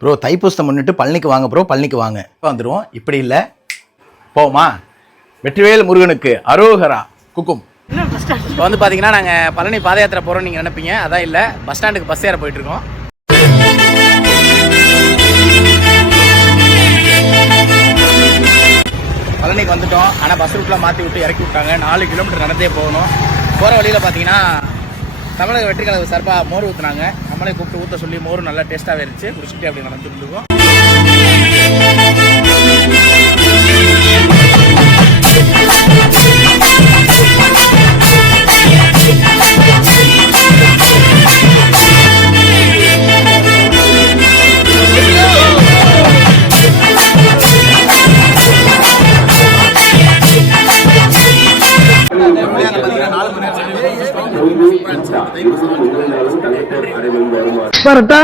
Bro தைப்பூசத்தை முன்னிட்டு பழனிக்கு வாங்க ப்ரோ, பழனிக்கு வாங்க வந்துடுவோம். இப்படி இல்லை போமா. வெற்றிவேல் முருகனுக்கு அரோகரா குக்கும். இப்போ வந்து பார்த்தீங்கன்னா நாங்கள் பழனி பாத யாத்திரை போகிறோம் நீங்கள் நினைப்பீங்க, அதான் இல்லை, பஸ் ஸ்டாண்டுக்கு பஸ் ஏற போயிட்டுருக்கோம். பழனிக்கு வந்துட்டோம். ஆனால் பஸ் ரூட்டில் மாற்றி விட்டு இறக்கி விட்டாங்க. 4 கிலோமீட்டர் நடந்தே போகணும். போகிற வழியில் பார்த்தீங்கன்னா தமிழக வெற்றி கழக சார்பாக மோர் ஊற்றுனாங்க. நம்மளே கூப்பிட்டு ஊற்ற சொல்லி மோர் நல்லா டேஸ்ட்டாகவே இருந்துச்சு. குடிச்சிட்டு அப்படி நடந்துட்டு இருக்கோம். பரட்டா